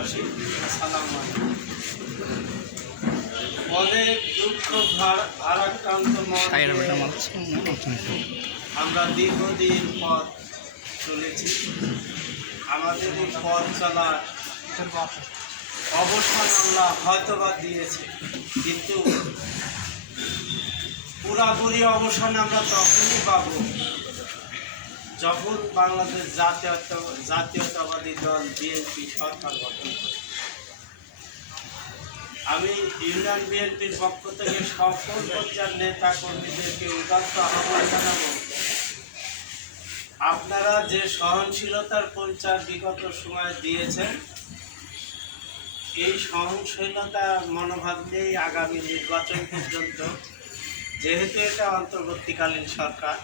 দেশবাসী, আসসালামু আলাইকুম। অনেক দুঃখ ভারাক্রান্ত মনে আমরা দীর্ঘদিন পথ চলেছি। আমাদের এই পথ চলার অবসান আল্লাহ হয়তোবা দিয়েছে, কিন্তু পুরাপুরি অবসান আমরা তখনই পাব যখন বাংলাদেশ জাতীয়তাবাদী দল বিএনপি সরকার গঠন করে। আমি ইউনিয়ন বিএনপির পক্ষ থেকে সকল পর্যায়ের নেতা কর্মীদেরকে উদাত্ত আহ্বান জানাবো, আপনারা যে সহনশীলতার পরিচয় বিগত সময় দিয়েছেন, এই সহনশীলতা মনোভাব নিয়েই আগামী নির্বাচন পর্যন্ত, যেহেতু এটা অন্তর্বর্তীকালীন সরকার,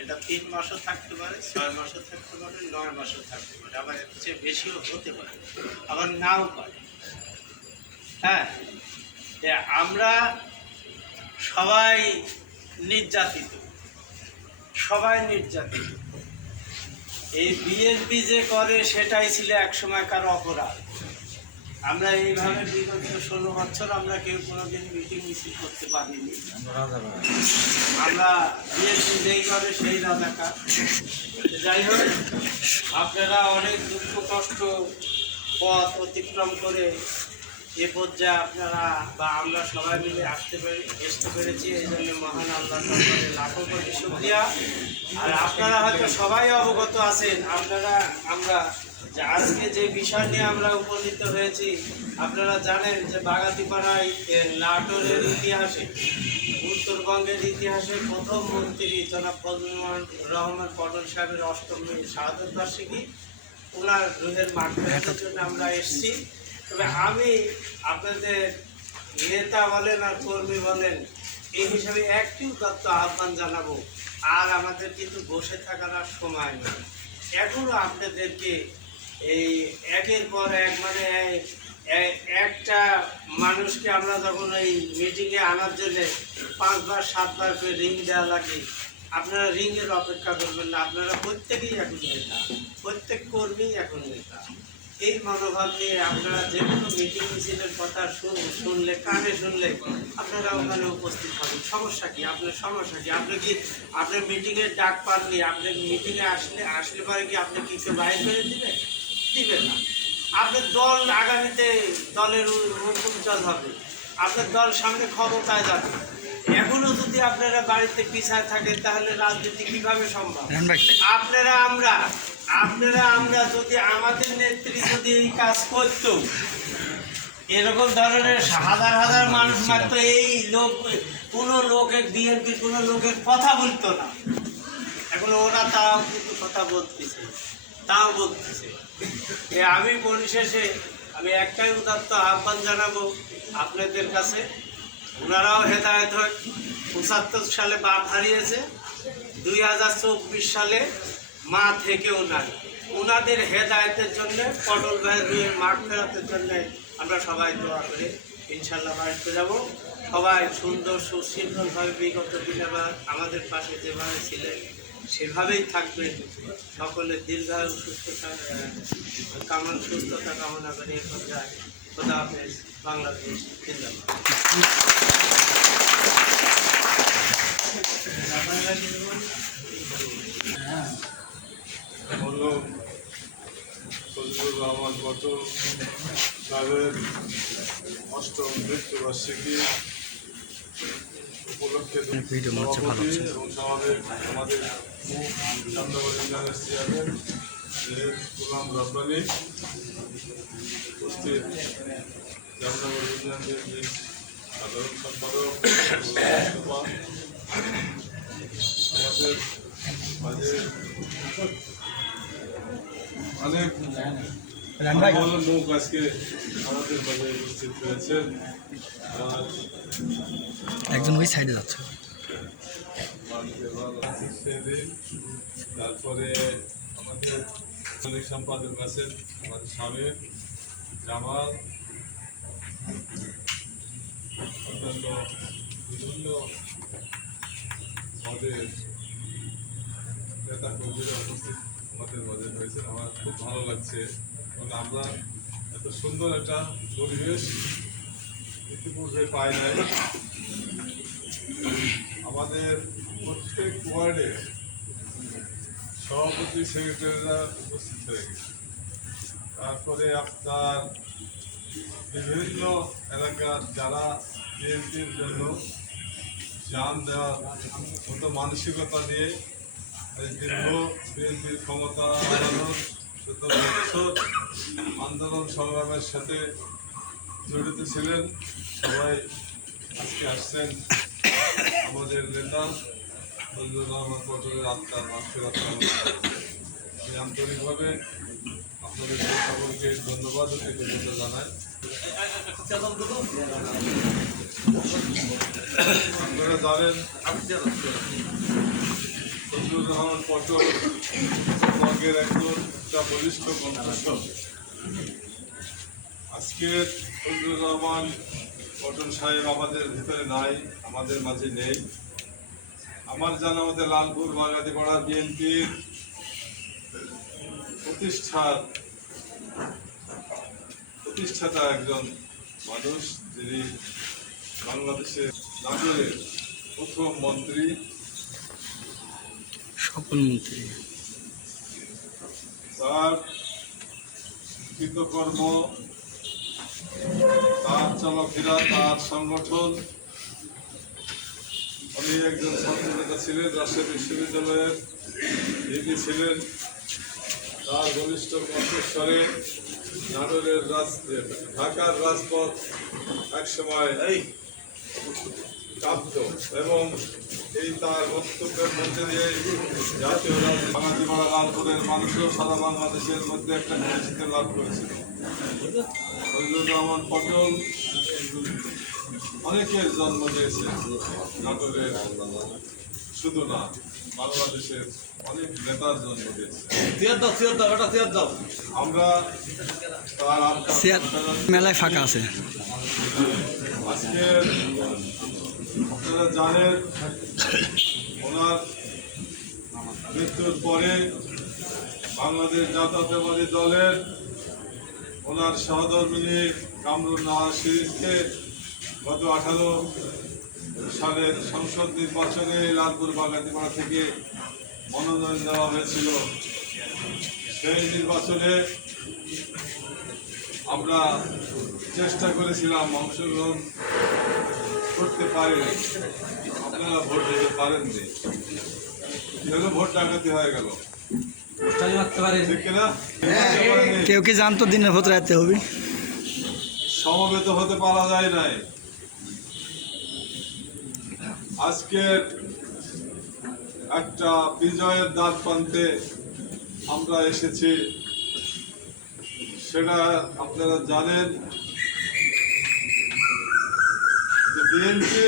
এটা 3 মাসও থাকতে পারে, 6 মাসও থাকতে পারে, 9 মাসও থাকতে পারে, আবার এর চেয়ে বেশিও হতে পারে, আবার নাও পারে। হ্যাঁ, আমরা সবাই নির্যাতিত, এই বিএনপি যে করে সেটাই ছিল এক সময়কার অপরাধ। আমরা এইভাবে বিগত 16 বছর আমরা কেউ কোনোদিন মিটিং মিছিল করতে পারিনি। আমরা বিএনপি যেই করে সেই রাজাকার। যাই হোক, আপনারা অনেক দুঃখ কষ্ট পথ অতিক্রম করে এ পর্যায়ে আপনারা বা আমরা সবাই মিলে আসতে পেরেছি। এই জন্য মহান আল্লাহ দরবারে লাখো কোটি শুকরিয়া। আর আপনারা হয়তো সবাই অবগত আছেন, আমরা যে আজকে যে বিষয় নিয়ে আমরা উপনীত হয়েছি, আপনারা জানেন যে বাগাতিপাড়ায় নাটোরের ইতিহাসে, উত্তরবঙ্গের ইতিহাসে প্রথম মন্ত্রী জনাব ফজলুর রহমান পটল সাহেবের 8ম শাহাদত বার্ষিকী, ওনার রুহের মাগফিরাতের জন্য আমরা এসেছি। তবে আমি আপনাদের নেতা বলেন আর কর্মী বলেন, এই হিসাবে একটি উদাত্ত আহ্বান জানাবো, আর আমাদের কিন্তু বসে থাকার আর সময় নেই। এখনও আপনাদেরকে এই একের পর এক, মানে একটা মানুষকে আমরা যখন এই মিটিংয়ে আনার জন্য 5 বার 7 বার করে রিং দেওয়া লাগে, আপনারা রিংয়ের অপেক্ষা করবেন না। আপনারা প্রত্যেকেই এখন নেতা, প্রত্যেক কর্মী এখন নেতা। এই মনোভাব নিয়ে আপনারা যে কোনো মিটিং মিছিলের কথা শুনলে, কানে শুনলে আপনারা ওখানে উপস্থিত হবেন। সমস্যা কি? আপনার সমস্যা কি? আপনি মিটিংয়ের ডাক পাননি, আপনি মিটিংয়ে আসলে পরে কি আপনি কিছু বাইর করে দিবেন না। আপনার দল আগামীতে দলের হুকুম চল হবে, আপনার দল সামনে ক্ষমতায় যাবে। এখনো যদি আপনারা বাড়িতে পিছায় থাকেন, তাহলে রাজনীতি কিভাবে সম্ভব? আপনারা আমরা যদি আমাদের নেত্রী যদি এই কাজ করত, এরকম ধরনের হাজার হাজার মানুষ মাত্র, এই কোনো লোকের বিএনপির কোনো লোকের কথা বলতো না। এখন ওরা তাও কিন্তু কথা বলতেছে। আমি পরিশেষে একটাই উদাত্ত আহ্বান জানাবো আপনাদের কাছে, ওনারাও হেদায়েত হয়। 75 সালে বাপ হারিয়েছে, 2024 সালে মা থেকেও নাই। ওনাদের হেদায়েতের জন্য, পটল ভাইয়ের রুহের মাগফিরাতের জন্য আমরা সবাই দোয়া করে ইনশাল্লাহ বাড়িতে যাব। সবাই সুন্দর সুশৃঙ্খলভাবে বিগত দিনে আমাদের পাশে যেভাবে ছিলেন সেভাবেই থাকবেন। সকলের দীর্ঘায়ু সুস্থতা কামনা করে এ পর্যায়ে খোদা হাফেজ। বাংলাদেশ জিন্দাবাদ। ফজলুর রহমান পটল সাহেবের 8ম মৃত্যুবার্ষিকী উপলক্ষে সভাপতি এবং সমাবেশ আমাদের জামনগর ইউনিয়নের চেয়ারম্যান গোলাম রব্বানী, উপস্থিত জামনগর ইউনিয়নের সাধারণ সম্পাদক আমাদের মাঝে অনেক লোক আজকে আমাদের মাঝে উপস্থিত হয়েছেন। একজন ওই সাইডে যাচ্ছে, তারপরে আমাদের সম্পাদক আছেন আমাদের স্বামী জামাল, অন্যান্য বিভিন্ন আমাদের নেতা কর্মীরা উপস্থিত আমাদের মাঝে হয়েছে। আমার খুব ভালো লাগছে, কারণ আমরা এত সুন্দর একটা পরিবেশ ইতিপূর্বে পায় নাই। আমাদের প্রত্যেক ওয়ার্ডে সভাপতি সেক্রেটারিরা উপস্থিত হয়ে গেছে। তারপরে আপনার বিভিন্ন এলাকার যারা বিএনপির জন্য জান দেওয়ার মতো মানসিকতা নিয়ে এই দীর্ঘ বিএনপির ক্ষমতা আনানোর 17 বছর আন্দোলন সংগ্রামের সাথে জড়িত ছিলেন, সবাই আজকে আসছেন আমাদের নেতা ফজলুর রহমান পটলের আত্মার মানুষের আত্মা। আমি আন্তরিকভাবে আপনাদের সকলকে ধন্যবাদ ও কৃতজ্ঞতা জানাই। আপনারা জানেন ফজলুর রহমান পটল বর্গের একটা বলিষ্ঠ কণ্ঠস্বর। আজকের ফজলুর রহমান পটল সাহেব আমাদের ভিতরে নাই, আমাদের মাঝে নেই। আমার জানা মতে লালপুর বাগাতিপাড়া বিএনপির প্রতিষ্ঠাতা একজন মানুষ, যিনি বাংলাদেশের নাটোরের প্রথম মন্ত্রী, সফল মন্ত্রী। তার কৃতকর্ম, তার চলাফেরা, তার সংগঠন। উনি একজন ছাত্রনেতা ছিলেন, রাজশাহী বিশ্ববিদ্যালয়ের ভিপি ছিলেন। তার ঘনিষ্ঠ কণ্ঠস্বরে নাটোরের ঢাকার রাজপথ একসময় কাঁপত এবং এই তার বক্তব্যের মধ্যে দিয়ে জাতীয় বাগাতিপাড়া লালপুরের মানুষও সারা বাংলাদেশের মধ্যে একটা পরিচিতি লাভ করেছিল। ফজলুর রহমান পটল অনেকের জন্ম দিয়েছে নাটোরের, শুধু না বাংলাদেশের অনেক নেতার জন্ম দিয়েছে। আমরা তার মেলায় ফাঁকা আছে। আজকে আপনারা জানেন ওনার মৃত্যুর পরে বাংলাদেশ জাতীয়তাবাদী দলের ওনার সহধর্মিণী কামরুন নাহার শিরিনকে গত 18 সালের সংসদ নির্বাচনে লালপুর বাগাতিপাড়া থেকে মনোনয়ন দেওয়া হয়েছিল। সেই নির্বাচনে আমরা চেষ্টা করেছিলাম, অংশগ্রহণ করতে পারিনি। আপনারা ভোট দিতে পারেননি, ভোট ডাকাতি হয়ে গেল, ঠিক কিনা? কেউ কি জানতো দিনের ভোট রাতে হবে? সমবেত হতে পারা যায় নাই। আজকের একটা বিজয়ের দ্বার প্রান্তে আমরা এসেছি, সেটা আপনারা জানেন যে বিএনপি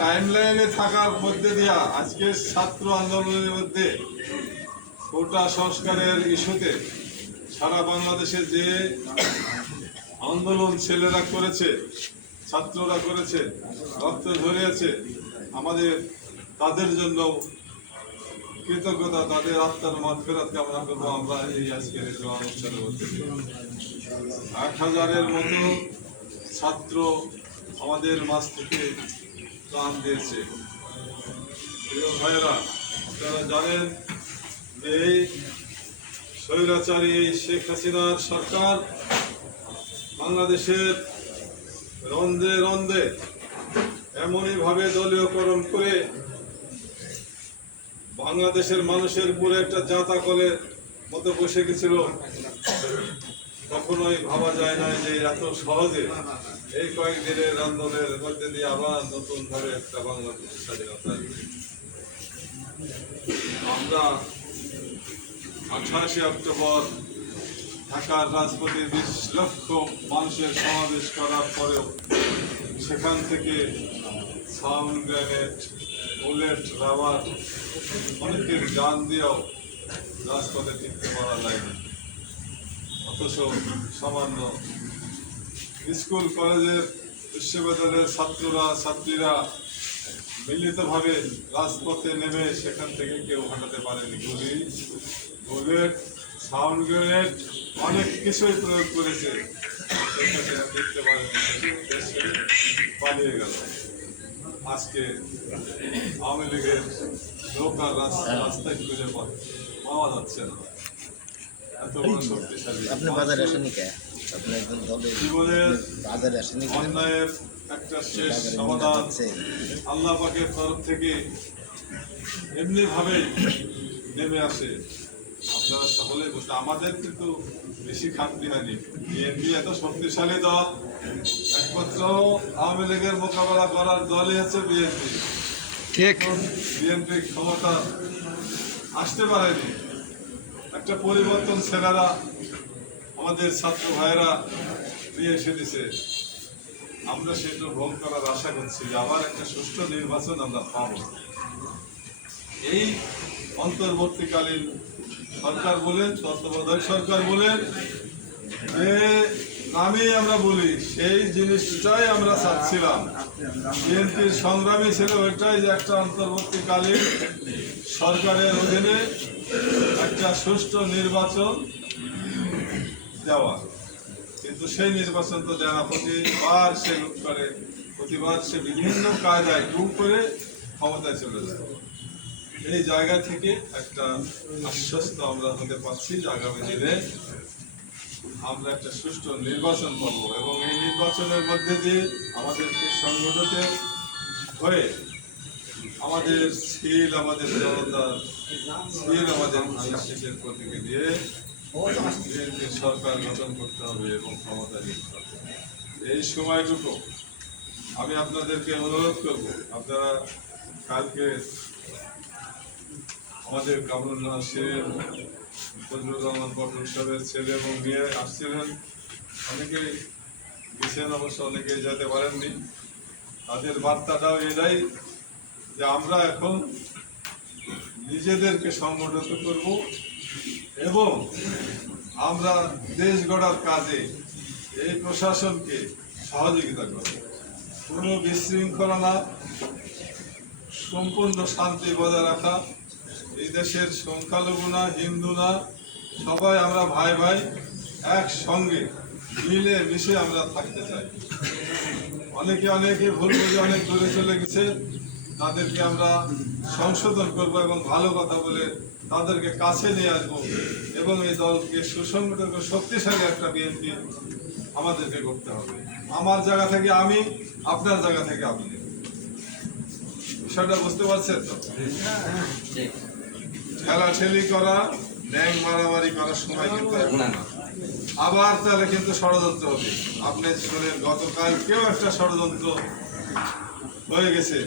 টাইম লাইনে থাকার মধ্যে দিয়া আজকে ছাত্র আন্দোলনের মধ্যে কোটা সংস্কারের ইস্যুতে সারা বাংলাদেশে যে আন্দোলন ছেলেরা করেছে, ছাত্ররা করেছে, রক্ত ঝরিয়েছে, আমাদের তাদের জন্য কৃতজ্ঞতা, তাদের আত্মার মাগফিরাত কামনা করবো আমরা এই আজকের এই অনুষ্ঠানের মধ্যে। 1000-এর মতো ছাত্র আমাদের মাঝ থেকে প্রাণ দিয়েছে। প্রিয় ভাইয়েরা, আপনারা জানেন যে এই স্বৈরাচারী এই শেখ হাসিনার সরকার বাংলাদেশের রন্ধে রন্ধে এমনইভাবে দলীয়করণ করে বাংলাদেশের মানুষের উপরে একটা জাতাকলের মতো বসে গেছিল। কখনোই ভাবা যায় না যে এত সহজে এই কয়েকদিনের আন্দোলনের মধ্যে দিয়ে আবার নতুন ভাবে একটা বাংলাদেশের স্বাধীনতা। আমরা 28 অক্টোবর ঢাকার রাজপথে 20 লক্ষ মানুষের সমাবেশ করার পরেও সেখান থেকে সাউন্ড গ্রেনেড, বুলেট, রাবার, অনেকের জান দিয়েও রাজপথে টিকতে পারা যায়নি। অথচ সামান্য স্কুল, কলেজের, বিশ্ববিদ্যালয়ের ছাত্রীরা মিলিতভাবে রাজপথে নেমে সেখান থেকে কেউ হাঁটাতে পারেনি। গুলি, বুলেট, সাউন্ড গ্রেনেড, অনেক কিছুই প্রয়োগ করেছে, সেটা দেখতে পারেন দেশ ছেড়ে পালিয়ে গেল। আজকে আওয়ামী লীগের নৌকার রাস্তায় খুঁজে পাওয়া যাচ্ছে না। এত বড় শক্তিশালী আপনি বাজারে আসেনি কে? আপনি একজন দলে জীবনের বাজারে আসেনি কেন? অন্যায়ের একটা শেষ সমাধান আল্লাহ পাকের তরফ থেকে এমনি ভাবেই নেমে আসে। আপনারা সকলেই বুঝতে, আমাদের কিন্তু বেশি খামতি হয়নি। বিএনপি এত শক্তিশালী দল, একমাত্র আওয়ামী লীগের মোকাবেলা করার দলই হচ্ছে বিএনপি। ঠিক। বিএনপি ক্ষমতা আসতে পারেনি। একটা পরিবর্তন ছেলেরা, আমাদের ছাত্র ভাইয়েরা নিয়ে এসে দিছে। আমরা সেটা ভোগ করার আশা করছি যে আবার একটা সুষ্ঠু নির্বাচন আমরা পাব। এই অন্তর্বর্তীকালীন সরকার বলেন, তত্ত্বাবধায়ক সরকার বলেন, যে নামই আমরা বলি সেই জিনিসটাই আমরা চাচ্ছিলাম। বিএনপির সংগ্রামী ছিল ওইটাই যে একটা অন্তর্বর্তীকালীন সরকারের অধীনে একটা সুষ্ঠু নির্বাচন দেওয়া। কিন্তু সেই নির্বাচন তো দেওয়া, প্রতিবার সে লুট করে, প্রতিবার সে বিভিন্ন কায়দায় লুট করে ক্ষমতায় চলে যায়। এই জায়গা থেকে একটা আশ্বস্ত আমরা হতে পারছি যে আগামী দিনে আমরা একটা সুষ্ঠু নির্বাচন করব, এবং এই নির্বাচনের মধ্যে দিয়ে আমাদেরকে সংগঠিত হয়ে আমাদের সিল, আমাদের জনতার সিল, আমাদের বিশ্বাসের প্রতীকে দিয়ে বিএনপির সরকার গঠন করতে হবে এবং ক্ষমতা নিতে হবে। এই সময়টুকু আমি আপনাদেরকে অনুরোধ করব, আপনারা কালকে আমাদের কামরুল নাসির, ফজলুর রহমান পটল সাহেবের ছেলে এবং মেয়ে আসছিলেন। অনেকেই গেছেন, অবশ্য অনেকেই যেতে পারেননি। তাদের বার্তাটাও এটাই যে আমরা এখন নিজেদেরকে সংগঠিত করব এবং আমরা দেশ গড়ার কাজে এই প্রশাসনকে সহযোগিতা করব। কোনো বিশৃঙ্খলা না, সম্পূর্ণ শান্তি বজায় রাখা। এই দেশের সংখ্যালঘু না, হিন্দু না, সবাই আমরা ভাই ভাই একসঙ্গে মিলে মিশে আমরা থাকতে চাই। অনেকে ভুল বুঝে অনেক দূরে চলে গেছে, তাদেরকে আমরা সংশোধন করব এবং ভালো কথা বলে তাদেরকে কাছে নিয়ে আসবো এবং এই দলকে সুসংগঠিত শক্তিশালী একটা বিএনপি আমাদেরকে করতে হবে। আমার জায়গা থেকে আমি, আপনার জায়গা থেকে আপনি। বিষয়টা বুঝতে পারছেন তো? ঠেলাঠেলি করা, ন্যাং মারামারি করার সময় কিন্তু এখন না। আবার তাহলে কিন্তু ষড়যন্ত্র হবে। আপনি জীবনের গতকাল কেউ একটা ষড়যন্ত্র হয়ে গেছে।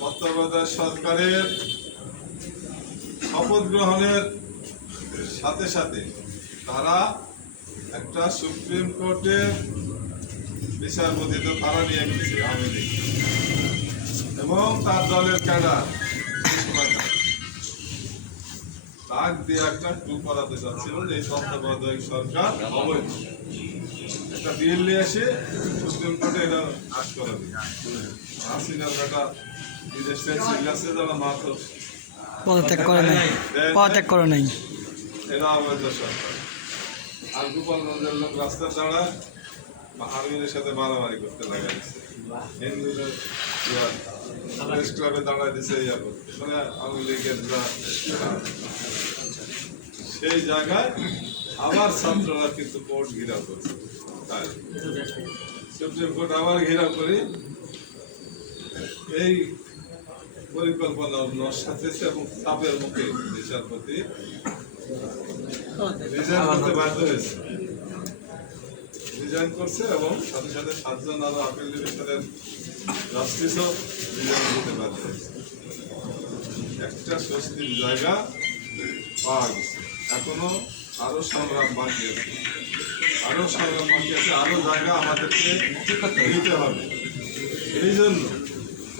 তত্ত্বাবধায়ক সরকারের শপথ গ্রহণের সাথে সাথে তারা একটা সুপ্রিম কোর্টের বিচারপতি তো তারা নিয়ে গেছে আওয়ামী লীগ এবং তার দলের ক্যাডার তাক দিয়ে একটা টু করাতে চাচ্ছিল যে এই তত্ত্বাবধায়ক সরকার অবৈধ। একটা বিল নিয়ে এসে সুপ্রিম কোর্টে এটা আশ করাবে। হাসিনার বেটা বিদেশ থেকে চলে আসছে, যারা মাত্র পদত্যাগ করে নাই, পদত্যাগ করে নাই। এরা অবৈধ সরকার। আর গোপালগঞ্জের লোক রাস্তা দাঁড়ায় আর্মিদের সাথে মারামারি করতে লাগাইছে। হিন্দুদের প্রেস ক্লাবে দাঁড়ায় দিছে মানে আওয়ামী লীগের সেই জায়গায় আবার ছাত্ররা কিন্তু কোর্ট ঘেরাও করছে। তাই সুপ্রিম কোর্ট আবার ঘেরাও করে এই পরিকল্পনা নস্যাৎ হয়েছে এবং চাপের মুখে বিচারপতি রিজাইন করতে বাধ্য হয়েছে। রিজাইন করছে এবং সাথে সাথে 7 জন আরো আপিল ডিভিশনের জাস্টিসও রিজাইন করতে বাধ্য হয়েছে। একটা স্বস্তির জায়গা পাওয়া গেছে। এখনো আরো সংগ্রাম বাকি আছে, আরো জায়গা আমাদেরকে দিতে হবে। এই জন্য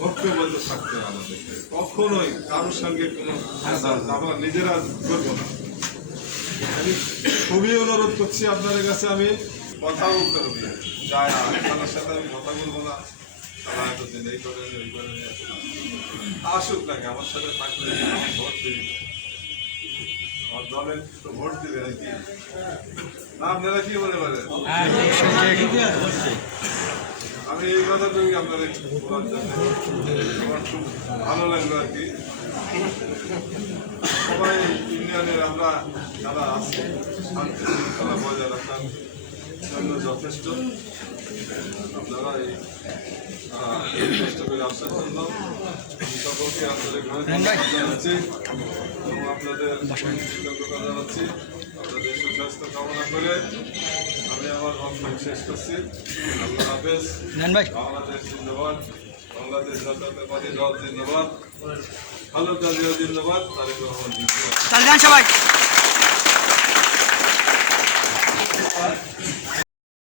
ঐক্যবদ্ধ থাকতে হবে আমাদেরকে। কখনোই কারোর সঙ্গে কোনো আমরা নিজেরা করবো না। আমি খুবই অনুরোধ করছি আপনাদের কাছে, আমি কথা বলতে হবে যাই না, তাদের সাথে আমি কথা বলবো না। তারা এতদিন এই করেন ওই করেন, আসুক নাকি আমার সাথে থাকলে আমার দলের তো ভোট দিবে নাকি না, আপনারা কি মনে করেন? আমি এই কথা করি আপনারা বলার জন্য আমার খুব ভালো লাগলো আর কি। সবাই ইউনিয়নের আমরা যারা আছি শান্তি শৃঙ্খলা বজায় রাখার জন্য যথেষ্ট। আপনারা এই কষ্ট করে আসার জন্য সকলকে আন্তরিক জানাচ্ছি এবং আপনাদের কৃতজ্ঞতা জানাচ্ছি। আপনাদের সুস্বাস্থ্য কামনা করে আমি আমার বক্তব্য শেষ করছি। আল্লাহ হাফেজ। বাংলাদেশ জিন্দাবাদ, বাংলাদেশ জাতীয়তাবাদী দল জিন্দাবাদ, খালেদা জিয়া জিন্দাবাদ, তারেক রহমান জিন্দাবাদ। সবাই